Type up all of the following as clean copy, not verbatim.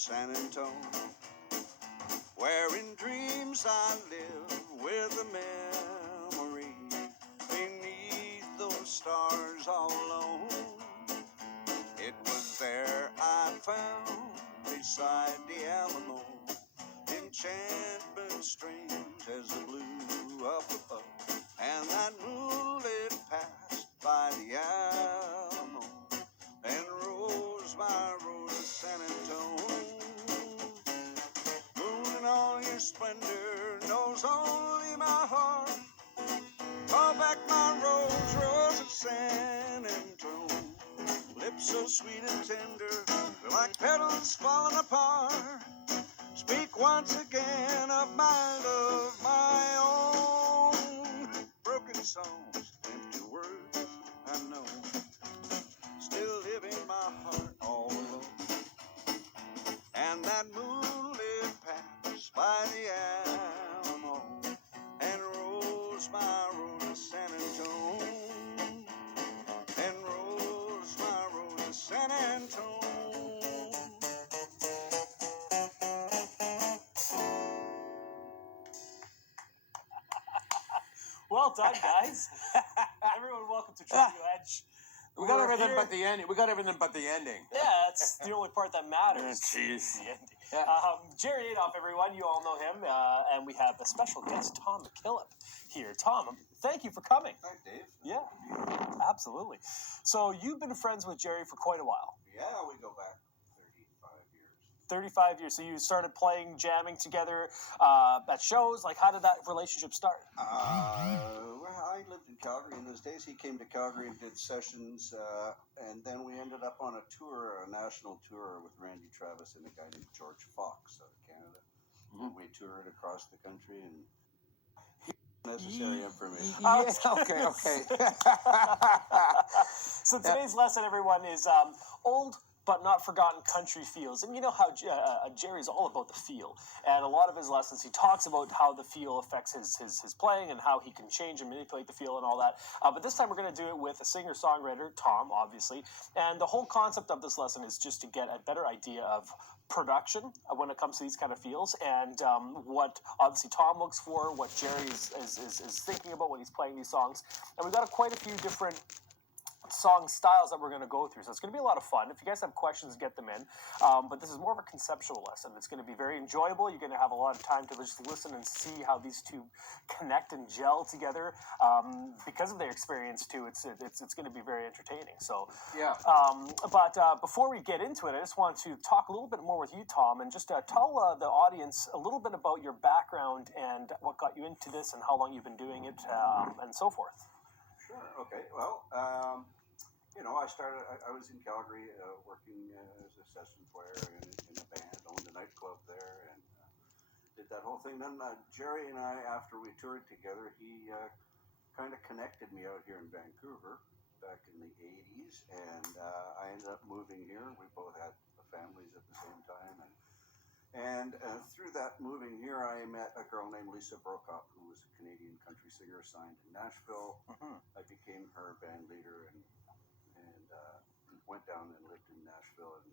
San Antone, where in dreams I live with a memory beneath those stars all alone. It was there I found beside the Alamo enchantment strange as the blue up above, and that moonlit passed by the Alamo and rose my road to San Antone. Moon in all your splendor knows only my heart. Call back my rose of San Antone. Lips so sweet and tender, like petals falling apart. Speak once again of my love, my own. Broken songs, empty words, I know. Still live in my heart all alone. And that moonlit pass by the Alamo and rose my road to San Antone. And rose my road to San Antone. Well done, guys. Everyone, welcome to Trivia Edge. We got everything but the ending. We got everything but the ending. Yeah, that's the only part that matters. Jeez. The ending. Yeah. Jerry Adolph, everyone. You all know him. And we have a special guest, Tom McKillop, here. Tom, thank you for coming. Hi, Dave. Yeah, absolutely. So you've been friends with Jerry for quite a while. Yeah, we go back 35 years. 35 years. So you started playing, jamming together at shows. Like, how did that relationship start? Well, I lived in Calgary in those days. He came to Calgary and did sessions, and then we ended up on a tour, a national tour with Randy Travis and a guy named George Fox out of Canada. Mm-hmm. We toured across the country, and necessary information. Yeah, okay. So today's lesson, everyone, is old but not forgotten country feels. And you know how Jerry's all about the feel. And a lot of his lessons, he talks about how the feel affects his playing and how he can change and manipulate the feel and all that. But this time we're going to do it with a singer-songwriter, Tom, obviously. And the whole concept of this lesson is just to get a better idea of production when it comes to these kind of feels, and what obviously Tom looks for, what Jerry is thinking about when he's playing these songs. And we've got quite a few different song styles that we're going to go through, so it's going to be a lot of fun. If you guys have questions, get them in, but this is more of a conceptual lesson. It's going to be very enjoyable. You're going to have a lot of time to just listen and see how these two connect and gel together, because of their experience too. It's going to be very entertaining. So Yeah. But before we get into it, I just want to talk a little bit more with you, Tom, and just tell the audience a little bit about your background and what got you into this and how long you've been doing it, and so forth. Sure. Okay. Well, I was in Calgary working as a session player in a band, owned a nightclub there, and did that whole thing. Then Jerry and I, after we toured together, he kind of connected me out here in Vancouver back in the 80s, and I ended up moving here. We both had families at the same time, and through that moving here, I met a girl named Lisa Brokop, who was a Canadian country singer signed in Nashville. Mm-hmm. I became her band leader and went down and lived in Nashville and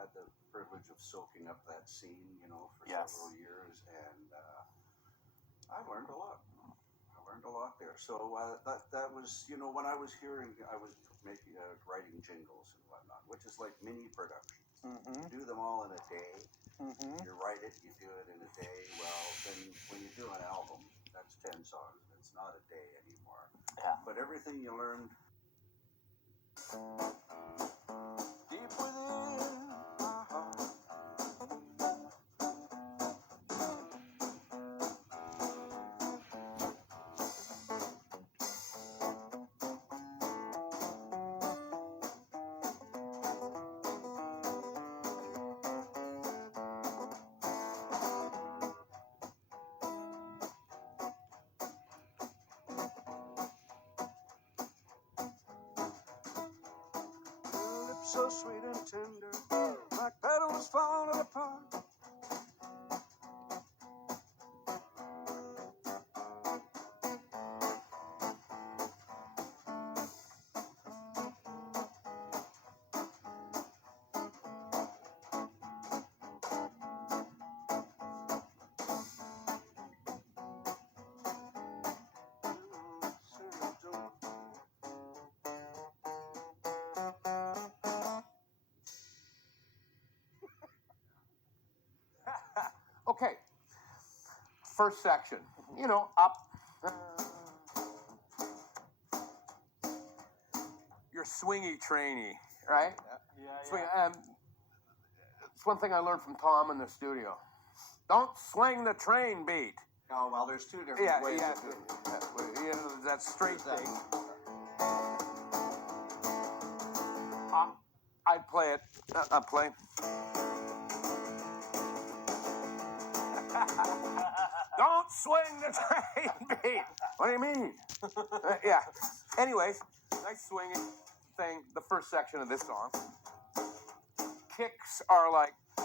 had the privilege of soaking up that scene, for several years, and I learned a lot. There. So that was, when I was hearing, I was making writing jingles and whatnot, which is like mini productions. Mm-hmm. You do them all in a day. Mm-hmm. You write it, you do it in a day. Well, then when you do an album, that's 10 songs. It's not a day anymore. Yeah. But everything you learned deep within my heart. So sweet and tender, like petals falling apart. first section. You know, up. You're swingy trainy, right? Swing, it's one thing I learned from Tom in the studio. Don't swing the train beat. Oh, well, there's two different ways of doing it. You know, that straight thing. I'd play it. I'd play. Don't swing the train beat. What do you mean? Yeah. Anyways, nice swinging thing. The first section of this song. Kicks are like, you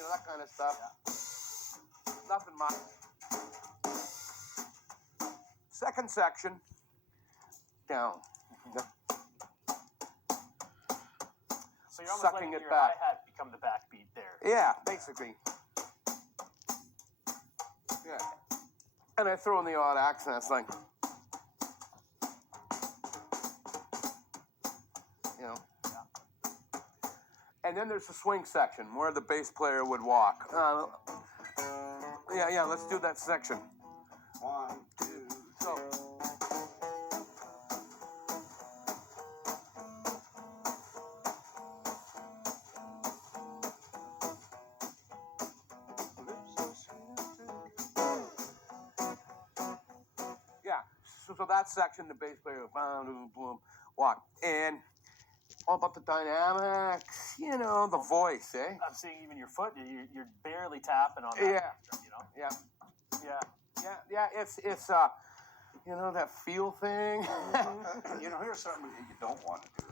know, that kind of stuff. Nothing much. Second section, down. So you're almost Sucking letting it your back. hi-hat become the backbeat there. Yeah, basically. Yeah. And I throw in the odd accents like, you know. And then there's the swing section where the bass player would walk. Yeah, let's do that section. 1, 2, So, yeah, so that section, the bass player would walk. And all about the dynamics, you know, the voice, eh? I'm seeing even your foot. You're barely tapping on that. Yeah. extra, you know. Yeah. It's you know, that feel thing. You know, here's something you don't want to do.